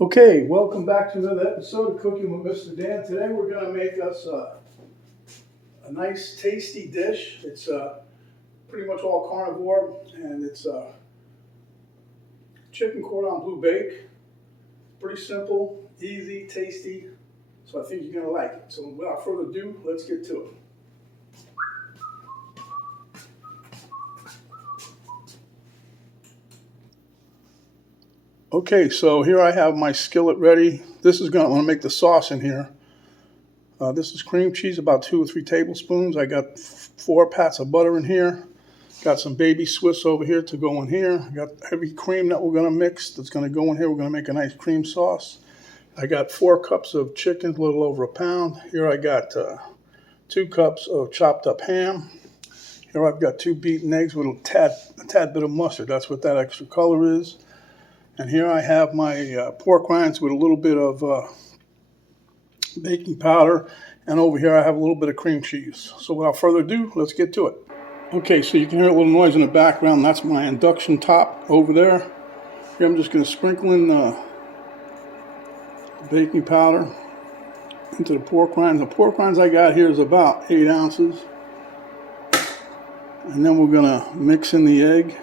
Okay, welcome back to another episode of Cooking with Mr. Dan. Today we're going to make us a nice tasty dish. It's pretty much all carnivore, and it's chicken cordon bleu bake. Pretty simple, easy, tasty, so I think you're going to like it. So without further ado, let's get to it. Okay, so here I have my skillet ready. I'm going to make the sauce in here. This is cream cheese, about 2 or 3 tablespoons. I got 4 pats of butter in here. Got some baby Swiss over here to go in here. I got heavy cream that we're going to mix that's going to go in here. We're going to make a nice cream sauce. I got 4 cups of chicken, a little over a pound. Here I got 2 cups of chopped up ham. Here I've got 2 beaten eggs with a tad bit of mustard. That's what that extra color is. And here I have my pork rinds with a little bit of baking powder. And over here I have a little bit of cream cheese. So without further ado, let's get to it. Okay, so you can hear a little noise in the background. That's my induction top over there. Here I'm just going to sprinkle in the baking powder into the pork rinds. The pork rinds I got here is about 8 ounces. And then we're going to mix in the egg.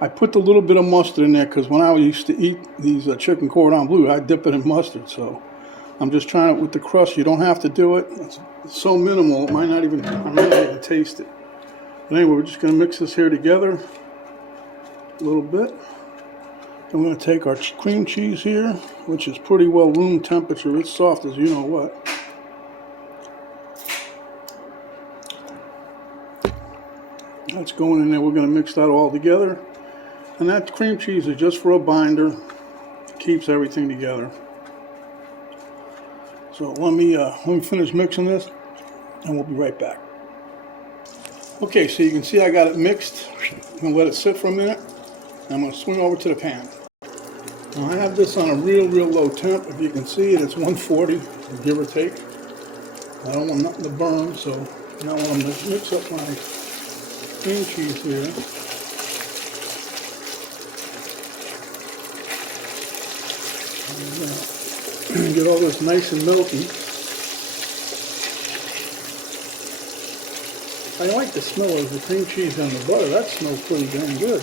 I put a little bit of mustard in there because when I used to eat these chicken cordon bleu, I dip it in mustard. So I'm just trying it with the crust. You don't have to do it. It's so minimal, I might not even taste it. But anyway, we're just going to mix this here together a little bit. Then we're going to take our cream cheese here, which is pretty well room temperature. It's soft as you know what. That's going in there. We're going to mix that all together. And that cream cheese is just for a binder. It keeps everything together. So let me finish mixing this, and we'll be right back. Okay, so you can see I got it mixed. I'm going to let it sit for a minute. I'm going to swing over to the pan. Now I have this on a real low temp. If you can see it, it's 140, give or take. I don't want nothing to burn, so now I'm going to mix up my cream cheese here. And get all this nice and milky. I like the smell of the cream cheese and the butter. That smells pretty damn good.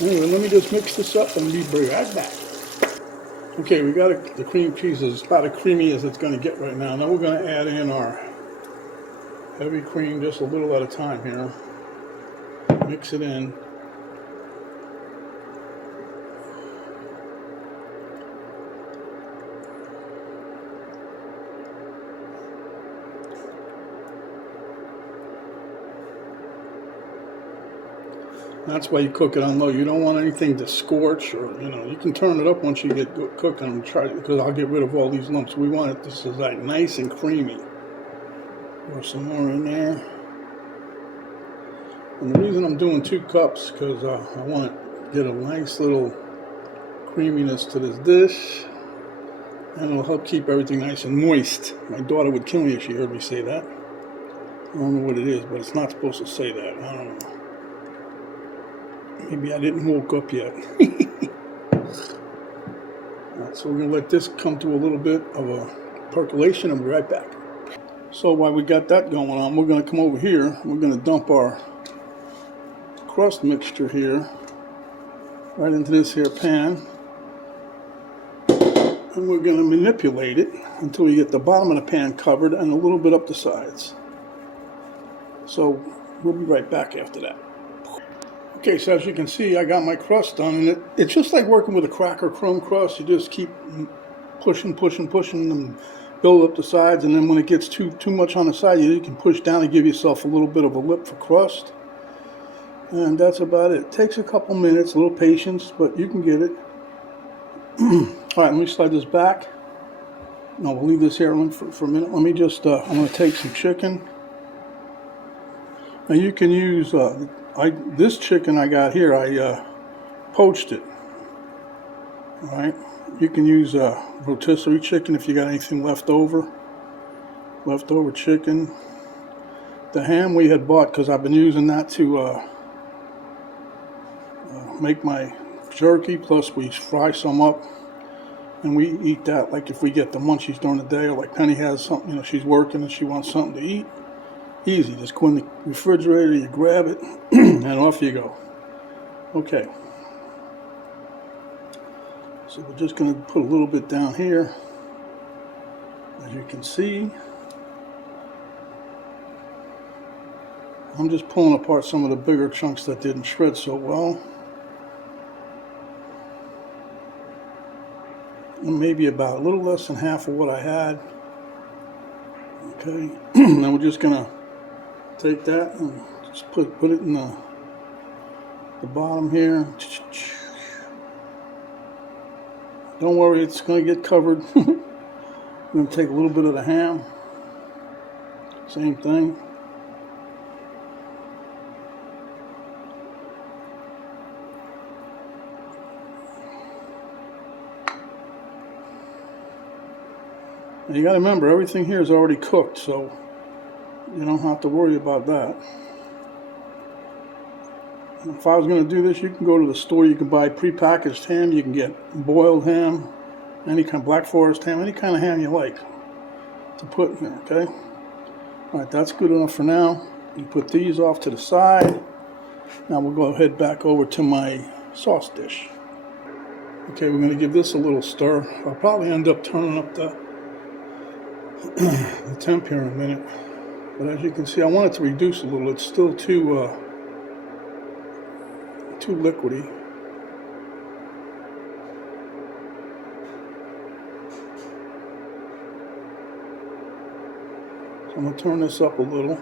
Anyway, let me just mix this up and be right back. Okay, we got the cream cheese is about as creamy as it's going to get right now. Now we're going to add in our heavy cream just a little at a time here. Mix it in. That's why you cook it on low. You don't want anything to scorch, or you can turn it up once you get cooking and try it, because I'll get rid of all these lumps. We want it this is like nice and creamy. Pour some more in there. And the reason I'm doing 2 cups because I want to get a nice little creaminess to this dish, and it'll help keep everything nice and moist. My daughter would kill me if she heard me say that. I don't know what it is, but it's not supposed to say that. I don't know. Maybe I didn't woke up yet. Alright, so we're going to let this come to a little bit of a percolation and we'll be right back. So while we got that going on, we're going to come over here. We're going to dump our crust mixture here right into this here pan. And we're going to manipulate it until we get the bottom of the pan covered and a little bit up the sides. So we'll be right back after that. Okay, so as you can see, I got my crust done, and it's just like working with a cracker crumb crust. You just keep pushing and build up the sides, and then when it gets too much on the side, you can push down and give yourself a little bit of a lip for crust. And that's about it. It takes a couple minutes, a little patience, but you can get it. Alright, let me slide this back. No, we'll leave this here for a minute. Let me just, I'm going to take some chicken. Now you can use, this chicken I got here, I poached it. All right, you can use rotisserie chicken if you got anything leftover chicken. The ham we had bought, because I've been using that to make my jerky, plus we fry some up and we eat that like if we get the munchies during the day, or like Penny has something, you know, she's working and she wants something to eat. Easy, just go in the refrigerator, you grab it, and off you go. Okay. So we're just going to put a little bit down here, as you can see. I'm just pulling apart some of the bigger chunks that didn't shred so well. And maybe about a little less than half of what I had. Okay, now we're just going to take that and just put it in the bottom here. Don't worry, it's going to get covered. I'm going to take a little bit of the ham. Same thing. And you got to remember, everything here is already cooked, so you don't have to worry about that. If I was going to do this, you can go to the store, you can buy prepackaged ham, you can get boiled ham, any kind of Black Forest ham, any kind of ham you like to put in here, okay? Alright, that's good enough for now. You put these off to the side. Now we'll go ahead back over to my sauce dish. Okay, we're going to give this a little stir. I'll probably end up turning up the temp here in a minute. But as you can see, I want it to reduce a little. It's still too liquidy. So I'm going to turn this up a little.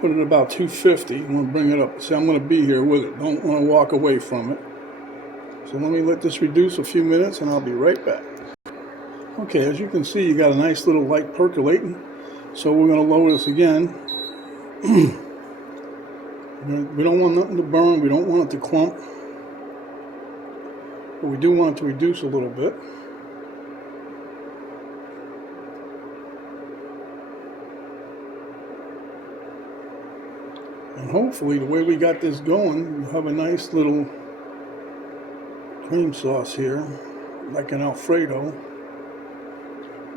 Put it about 250. I'm going to bring it up. See, I'm going to be here with it. Don't want to walk away from it. So let me let this reduce a few minutes and I'll be right back. Okay, as you can see, you got a nice little light percolating. So we're going to lower this again. We don't want nothing to burn. We don't want it to clump. But we do want it to reduce a little bit. And hopefully, the way we got this going, we'll have a nice little cream sauce here, like an Alfredo.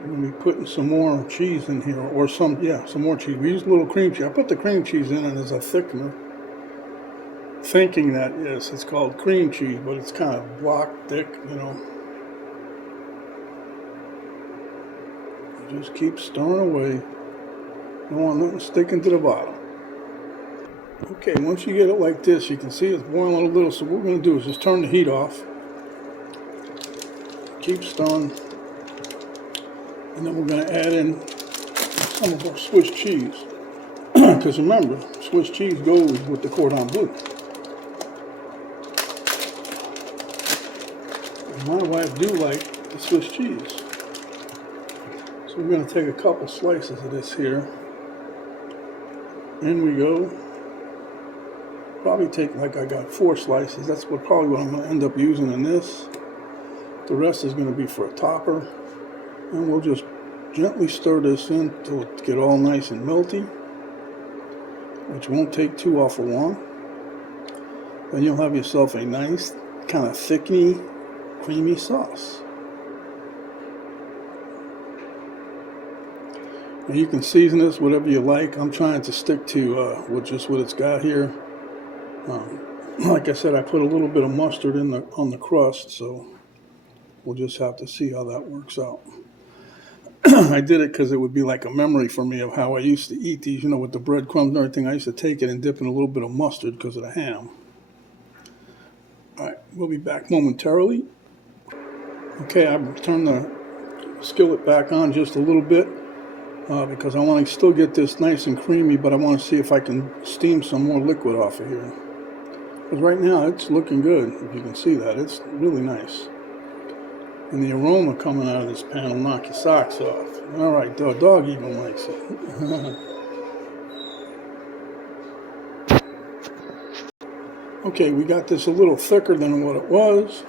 We'll be putting some more cheese in here, or some more cheese. We use a little cream cheese. I put the cream cheese in it as a thickener, thinking that, yes, it's called cream cheese, but it's kind of block thick, you know. Just keep stirring away. Don't want nothing sticking to the bottom. Okay, once you get it like this, you can see it's boiling a little, so what we're going to do is just turn the heat off. Keep stirring. And then we're going to add in some of our Swiss cheese. Because remember, Swiss cheese goes with the Cordon Bleu. And my wife do like the Swiss cheese. So we're going to take a couple slices of this here. In we go. Probably take, like I got 4 slices. That's probably what I'm going to end up using in this. The rest is going to be for a topper. And we'll just gently stir this in until it get all nice and melty, which won't take too awful long. Then you'll have yourself a nice kind of thickly, creamy sauce. And you can season this whatever you like. I'm trying to stick to with just what it's got here. Like I said, I put a little bit of mustard on the crust, so we'll just have to see how that works out. I did it because it would be like a memory for me of how I used to eat these, you know, with the breadcrumbs and everything. I used to take it and dip in a little bit of mustard because of the ham. All right, we'll be back momentarily. Okay, I've turned the skillet back on just a little bit because I want to still get this nice and creamy, but I want to see if I can steam some more liquid off of here. Because right now it's looking good, if you can see that. It's really nice. And the aroma coming out of this pan will knock your socks off. All right, dog even likes it. Okay, we got this a little thicker than what it was.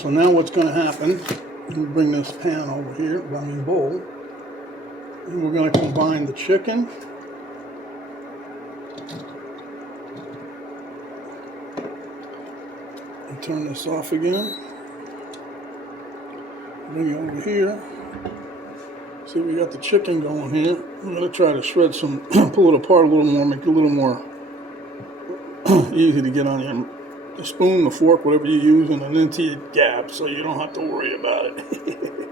So now what's going to happen, we bring this pan over here, bowl, and we're going to combine the chicken and turn this off again. Bring it over here. See, we got the chicken going here. I'm going to try to shred some, pull it apart a little more, make it a little more easy to get on your the spoon, the fork, whatever you're using, and into your gap, so you don't have to worry about it.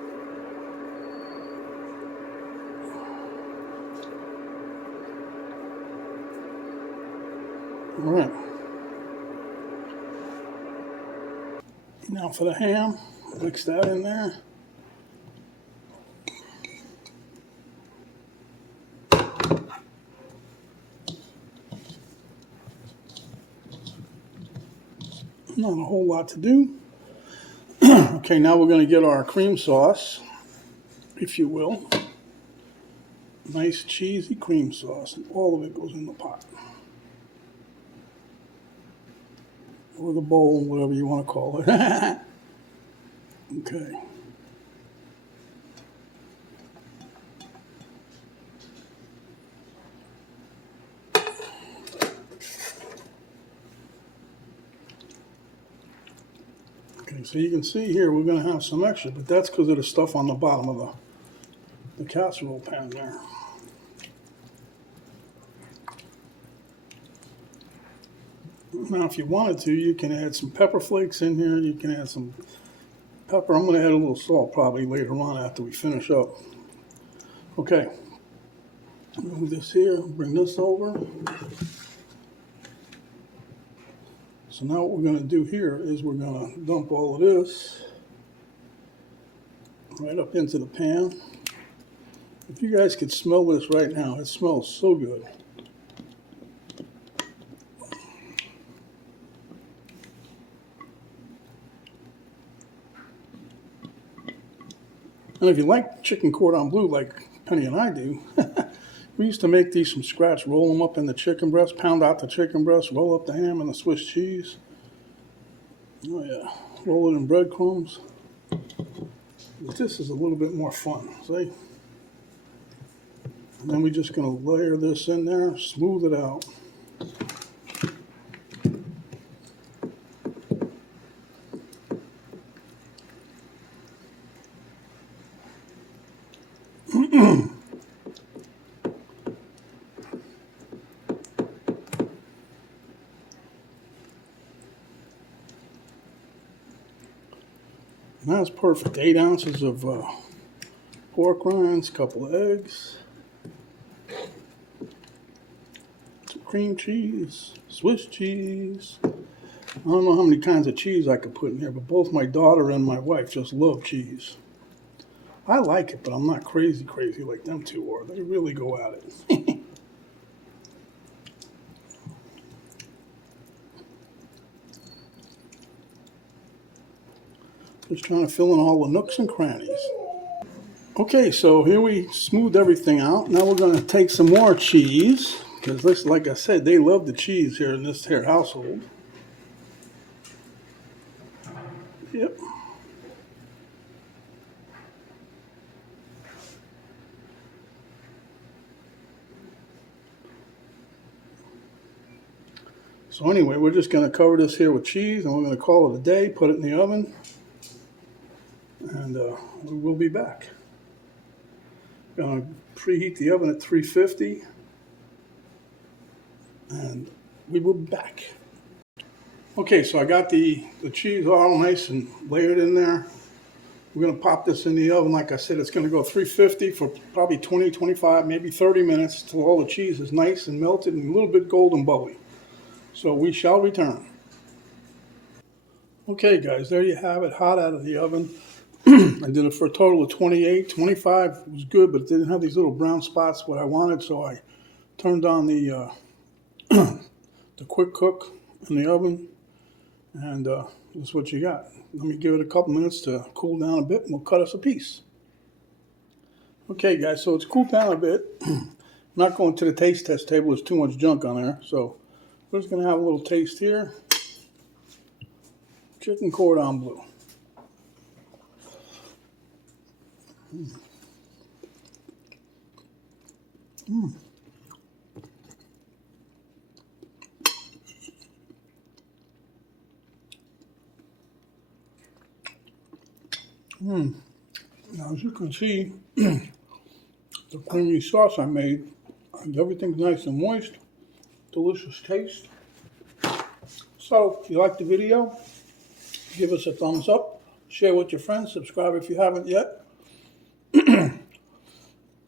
All right. Now for the ham, mix that in there. Not a whole lot to do. Okay, now we're going to get our cream sauce, if you will. Nice cheesy cream sauce, and all of it goes in the pot. Or the bowl, whatever you want to call it. Okay. Okay, so you can see here we're going to have some extra, but that's because of the stuff on the bottom of the casserole pan there. Now, if you wanted to, you can add some pepper flakes in here. You can add some pepper. I'm going to add a little salt probably later on after we finish up. Okay. Move this here. Bring this over. So now what we're going to do here is we're going to dump all of this right up into the pan. If you guys could smell this right now, it smells so good. And if you like chicken cordon bleu like Penny and I do, we used to make these from scratch, roll them up in the chicken breast, pound out the chicken breast, roll up the ham and the Swiss cheese. Oh yeah, roll it in breadcrumbs. But this is a little bit more fun, see? And then we're just going to layer this in there, smooth it out. And that's perfect. 8 ounces of pork rinds, a couple of eggs, some cream cheese, Swiss cheese. I don't know how many kinds of cheese I could put in here, but both my daughter and my wife just love cheese. I like it, but I'm not crazy like them two are. They really go at it. Just trying to fill in all the nooks and crannies. Okay, so here we smoothed everything out. Now we're going to take some more cheese, because this, like I said, they love the cheese here in this here household. Yep. So anyway, we're just going to cover this here with cheese, and we're going to call it a day, put it in the oven, and we will be back. Going to preheat the oven at 350, and we will be back. Okay, so I got the cheese all nice and layered in there. We're going to pop this in the oven. Like I said, it's going to go 350 for probably 20, 25, maybe 30 minutes till all the cheese is nice and melted and a little bit golden bubbly. So we shall return. Okay, guys, there you have it, hot out of the oven. I did it for a total of 28, 25 was good, but it didn't have these little brown spots what I wanted, so I turned on the the quick cook in the oven, and that's what you got. Let me give it a couple minutes to cool down a bit, and we'll cut us a piece. Okay, guys, so it's cooled down a bit. I'm not going to the taste test table. There's too much junk on there, so We're just going to have a little taste here. Chicken cordon bleu. Now, as you can see, the creamy sauce I made, everything's nice and moist, delicious taste. So, if you like the video, give us a thumbs up, share with your friends, subscribe if you haven't yet.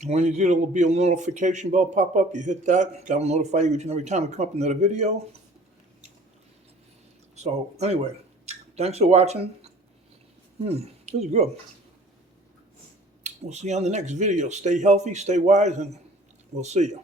When you do, there will be a notification bell pop up. You hit that, that'll notify you each and every time we come up another video. So, anyway, thanks for watching. This is good. We'll see you on the next video. Stay healthy, stay wise, and we'll see you.